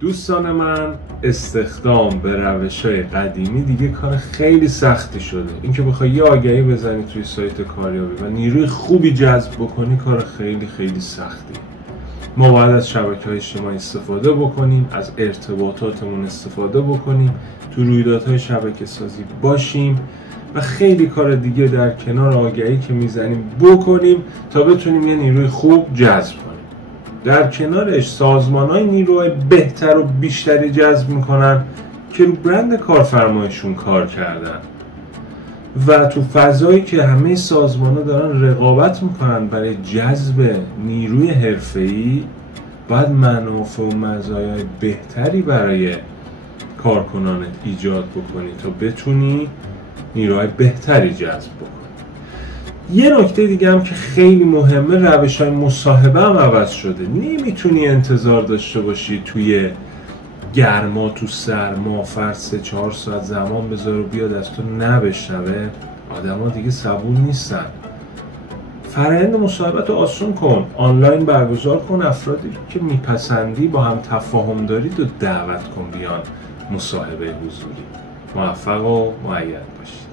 دوستان من، استخدام به روش‌های قدیمی دیگه کار خیلی سختی شده. اینکه بخوای یه آگهی بزنی توی سایت کاریابی و نیروی خوبی جذب بکنی کار خیلی خیلی سختی. ما باید از شبکه‌های اجتماعی استفاده بکنیم، از ارتباطاتمون استفاده بکنیم، تو رویدادهای شبکه سازی باشیم و خیلی کار دیگه در کنار آگهی که میزنیم بکنیم تا بتونیم یه نیروی خوب جذب کنیم. در کنارش سازمان‌های نیروهای بهتر و بیشتری جذب میکنن که رو برند کارفرمایشون کار کردن و تو فضایی که همه سازمان‌ها دارن رقابت میکنن برای جذب نیروی حرفه‌ای، باید منافع و مزایای بهتری برای کارکنانت ایجاد بکنی تا بتونی نیروهای بهتری جذب بکنی. یه نکته دیگه هم که خیلی مهمه، روش‌های مصاحبه هم عوض شده. نمیتونی انتظار داشته باشی توی گرما، تو سرما، فرض 3-4 ساعت زمان بذار و بیاد از تو نبشنوه. آدم ها دیگه صبور نیستن. فرآیند مصاحبت رو آسون کن، آنلاین برگزار کن، افرادی که میپسندی با هم تفاهم دارید و دعوت کن بیان مصاحبه حضوری. موفق و مؤید باشید.